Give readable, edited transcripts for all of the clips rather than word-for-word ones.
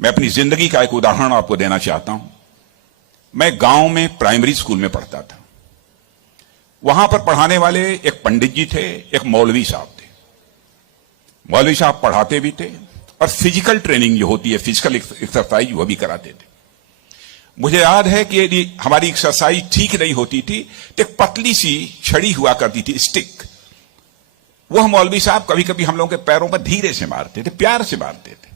मैं अपनी जिंदगी का एक उदाहरण आपको देना चाहता हूं। मैं गांव में प्राइमरी स्कूल में पढ़ता था। वहां पर पढ़ाने वाले एक पंडित जी थे, एक मौलवी साहब थे। मौलवी साहब पढ़ाते भी थे और फिजिकल ट्रेनिंग जो होती है, फिजिकल एक्सरसाइज, वो भी कराते थे। मुझे याद है कि यदि हमारी एक्सरसाइज ठीक नहीं होती थी तो एक पतली सी छड़ी हुआ करती थी, स्टिक। वह मौलवी साहब कभी कभी हम लोगों के पैरों पर धीरे से मारते थे, प्यार से मारते थे,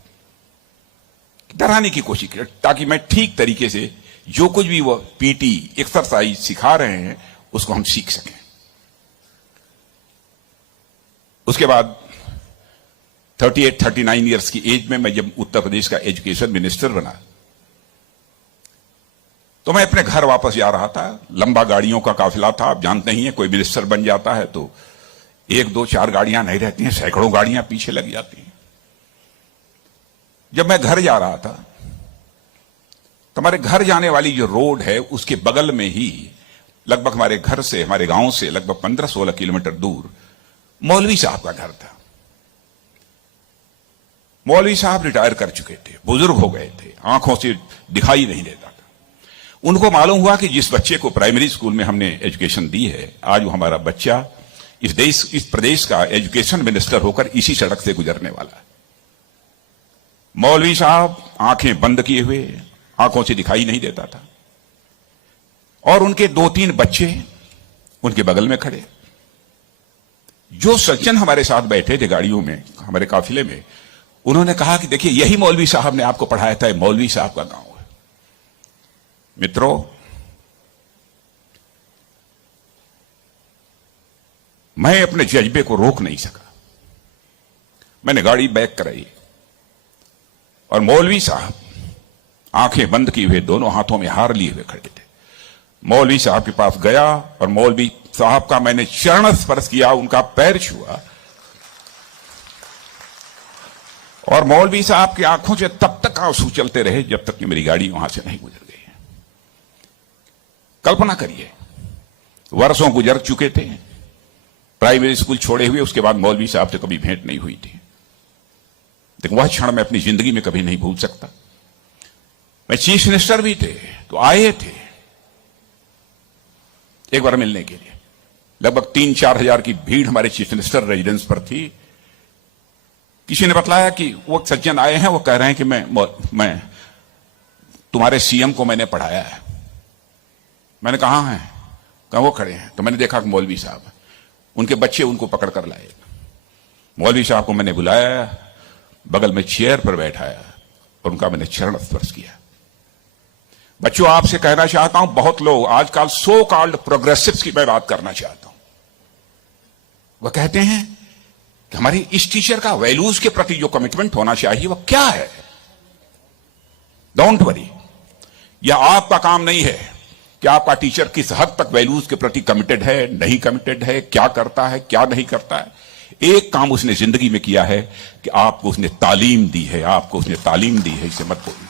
डराने की कोशिश की, ताकि मैं ठीक तरीके से जो कुछ भी वो पीटी एक्सरसाइज सिखा रहे हैं उसको हम सीख सकें। उसके बाद 38-39 ईयर्स की एज में मैं जब उत्तर प्रदेश का एजुकेशन मिनिस्टर बना तो मैं अपने घर वापस जा रहा था। लंबा गाड़ियों का काफिला था। आप जानते ही हैं, कोई मिनिस्टर बन जाता है तो 1, 2, 4 गाड़ियां नहीं रहती हैं, सैकड़ों गाड़ियां पीछे लग जाती हैं। जब मैं घर जा रहा था तो हमारे घर जाने वाली जो रोड है उसके बगल में ही, लगभग हमारे घर से, हमारे गांव से लगभग 15-16 किलोमीटर दूर मौलवी साहब का घर था। मौलवी साहब रिटायर कर चुके थे, बुजुर्ग हो गए थे, आंखों से दिखाई नहीं देता था। उनको मालूम हुआ कि जिस बच्चे को प्राइमरी स्कूल में हमने एजुकेशन दी है, आज वो हमारा बच्चा इस प्रदेश का एजुकेशन मिनिस्टर होकर इसी सड़क से गुजरने वाला है। मौलवी साहब आंखें बंद किए हुए, आंखों से दिखाई नहीं देता था, और उनके 2-3 बच्चे उनके बगल में खड़े। जो सज्जन हमारे साथ बैठे थे गाड़ियों में, हमारे काफिले में, उन्होंने कहा कि देखिए, यही मौलवी साहब ने आपको पढ़ाया था, मौलवी साहब का गांव है। मित्रों, मैं अपने जज्बे को रोक नहीं सका। मैंने गाड़ी बैक कराई और मौलवी साहब आंखें बंद किए हुए, दोनों हाथों में हार लिए हुए खड़े थे। मौलवी साहब के पास गया और मौलवी साहब का मैंने चरण स्पर्श किया, उनका पैर छुआ, और मौलवी साहब की आंखों से तब तक आंसू चलते रहे जब तक कि मेरी गाड़ी वहां से नहीं गुजर गई। कल्पना करिए, वर्षों गुजर चुके थे, प्राइमरी स्कूल छोड़े हुए, उसके बाद मौलवी साहब से कभी भेंट नहीं हुई थी। लेकिन वह क्षण मैं अपनी जिंदगी में कभी नहीं भूल सकता। मैं चीफ मिनिस्टर भी थे तो आए थे एक बार मिलने के लिए। लगभग 3-4 हजार की भीड़ हमारे चीफ मिनिस्टर रेजिडेंस पर थी। किसी ने बतलाया कि वो सज्जन आए हैं, वो कह रहे हैं कि मैं तुम्हारे सीएम को मैंने पढ़ाया है। मैंने कहा है, कहा वो खड़े हैं। तो मैंने देखा कि मौलवी साहब, उनके बच्चे उनको पकड़ कर लाए। मौलवी साहब को मैंने बुलाया, बगल में चेयर पर बैठाया और उनका मैंने चरण स्पर्श किया। बच्चों, आपसे कहना चाहता हूं, बहुत लोग आजकल सो कॉल्ड प्रोग्रेसिव्स की मैं बात करना चाहता हूं। वह कहते हैं कि हमारी इस टीचर का वैल्यूज के प्रति जो कमिटमेंट होना चाहिए वह क्या है। डोंट वरी, यह आपका काम नहीं है कि आपका टीचर किस हद तक वैल्यूज के प्रति कमिटेड है, नहीं कमिटेड है, क्या करता है, क्या नहीं करता है। एक काम उसने जिंदगी में किया है कि आपको उसने तालीम दी है, आपको उसने तालीम दी है, इसे मत भूलिए।